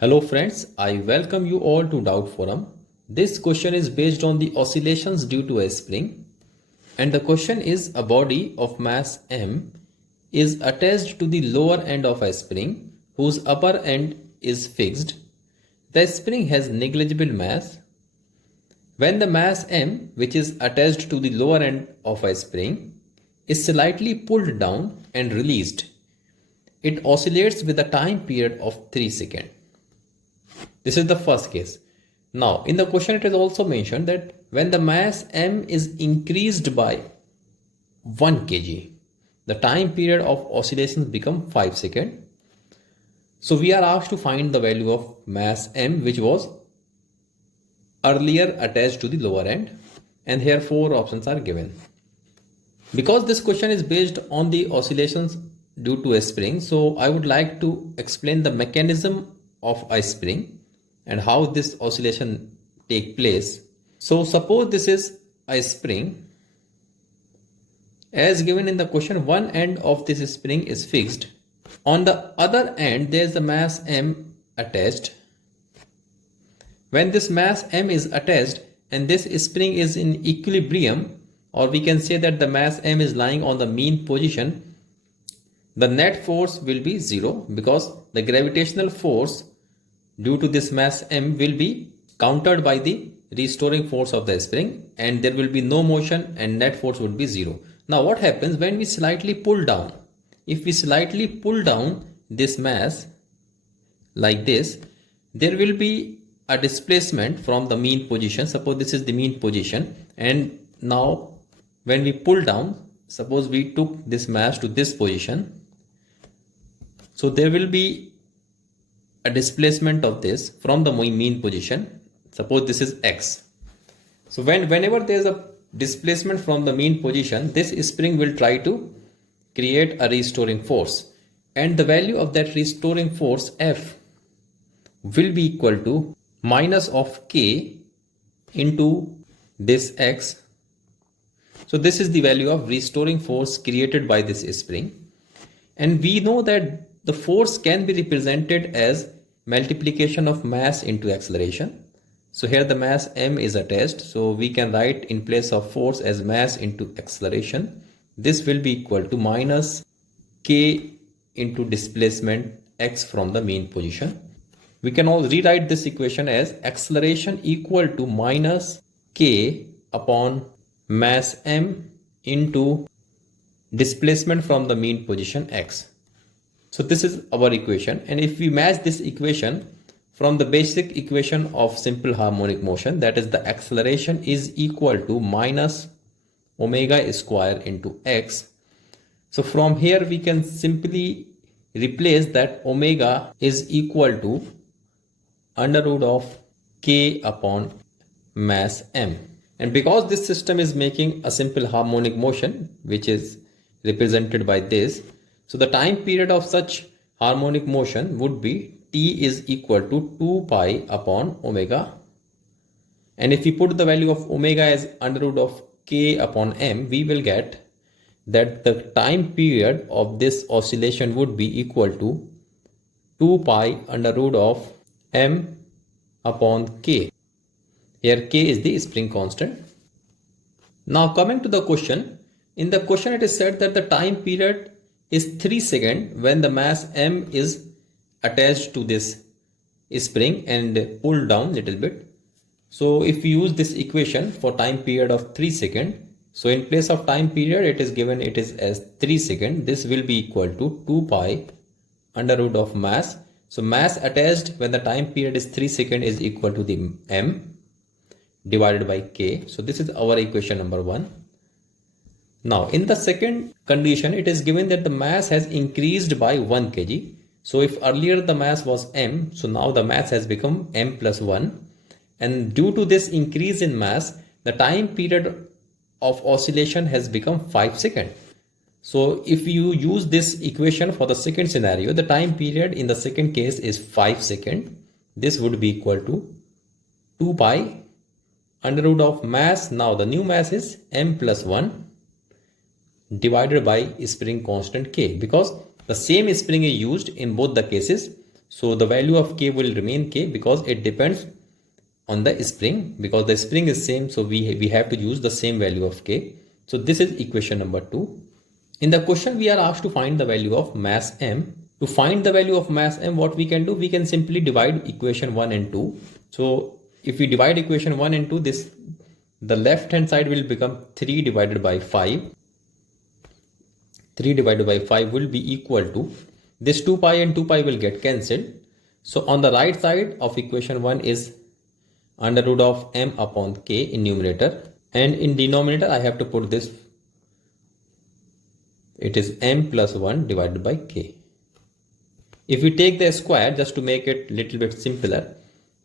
Hello friends, I welcome you all to Doubt Forum. This question is based on the oscillations due to a spring, and the question is a body of mass m is attached to the lower end of a spring whose upper end is fixed. The spring has negligible mass. When the mass m, which is attached to the lower end of a spring, is slightly pulled down and released, it oscillates with a time period of 3 seconds. This is the first case. Now, in the question it is also mentioned that when the mass m is increased by 1 kg, the time period of oscillations become 5 seconds. So we are asked to find the value of mass m, which was earlier attached to the lower end, and here 4 options are given. Because this question is based on the oscillations due to a spring, so I would like to explain the mechanism of a spring and how this oscillation take place. So suppose this is a spring. As given in the question, one end of this spring is fixed. On the other end, there is the mass m attached. When this mass m is attached and this spring is in equilibrium, or we can say that the mass m is lying on the mean position, the net force will be 0 because the gravitational force due to this mass m will be countered by the restoring force of the spring, and there will be no motion and net force would be 0. Now what happens when we slightly pull down? If we slightly pull down this mass like this, there will be a displacement from the mean position. Suppose this is the mean position, and now when we pull down, suppose we took this mass to this position, so there will be a displacement of this from the mean position. Suppose this is x. So whenever there is a displacement from the mean position, this spring will try to create a restoring force, and the value of that restoring force F will be equal to minus of k into this x. So this is the value of restoring force created by this spring, and we know that the force can be represented as multiplication of mass into acceleration. So here the mass m is attached, so we can write in place of force as mass into acceleration. This will be equal to minus k into displacement x from the mean position. We can also rewrite this equation as acceleration equal to minus k upon mass m into displacement from the mean position x. So this is our equation, and if we match this equation from the basic equation of simple harmonic motion, that is the acceleration is equal to minus omega square into x. So from here we can simply replace that omega is equal to under root of k upon mass m. And because this system is making a simple harmonic motion, which is represented by this, so the time period of such harmonic motion would be t is equal to 2 pi upon omega. And if we put the value of omega as under root of k upon m, we will get that the time period of this oscillation would be equal to 2 pi under root of m upon k. Here k is the spring constant. Now coming to the question, in the question it is said that the time period is 3 seconds when the mass m is attached to this spring and pulled down little bit. So if we use this equation for time period of 3 seconds, so in place of time period it is given it is as 3 seconds. This will be equal to 2 pi under root of mass. So mass attached when the time period is 3 seconds is equal to the m divided by k. So this is our equation number 1. Now in the second condition, it is given that the mass has increased by 1 kg. So if earlier the mass was m, so now the mass has become m plus 1. And due to this increase in mass, the time period of oscillation has become 5 seconds. So if you use this equation for the second scenario, the time period in the second case is 5 seconds. This would be equal to 2 pi under root of mass. Now the new mass is m plus 1 divided by spring constant k, because the same spring is used in both the cases. So the value of K will remain K because it depends on the spring, because the spring is same. So we have to use the same value of K. So this is equation number 2. In the question, we are asked to find the value of mass M. To find the value of mass M, what we can do, we can simply divide equation 1 and 2. So if we divide equation 1 and 2, the left hand side will become 3 divided by 5. 3 divided by 5 will be equal to, this 2 pi and 2 pi will get cancelled. So on the right side of equation 1 is under root of M upon K in numerator, and in denominator I have to put this, it is M plus 1 divided by K. If we take the square, just to make it little bit simpler,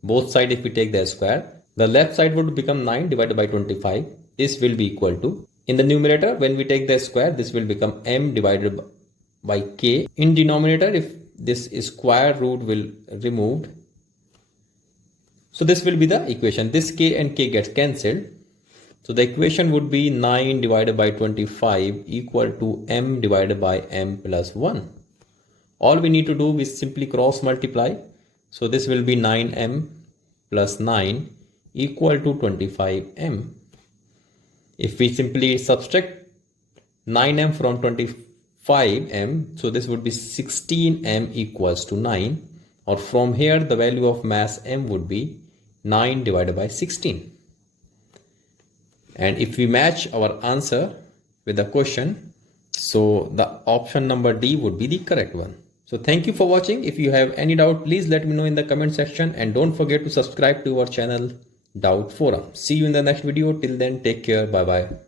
both sides if we take the square, the left side would become 9 divided by 25. This will be equal to, in the numerator when we take the square, this will become M divided by K. In denominator, if this square root will removed, so this will be the equation. This K and K gets cancelled. So the equation would be 9 divided by 25 equal to M divided by M plus 1. All we need to do is simply cross multiply. So this will be 9M plus 9 equal to 25M. If we simply subtract 9M from 25M, so this would be 16M equals to 9. Or from here, the value of mass M would be 9 divided by 16. And if we match our answer with the question, so the option number D would be the correct one. So thank you for watching. If you have any doubt, please let me know in the comment section, and don't forget to subscribe to our channel Doubt Forum. See you in the next video. Till then, take care. Bye bye.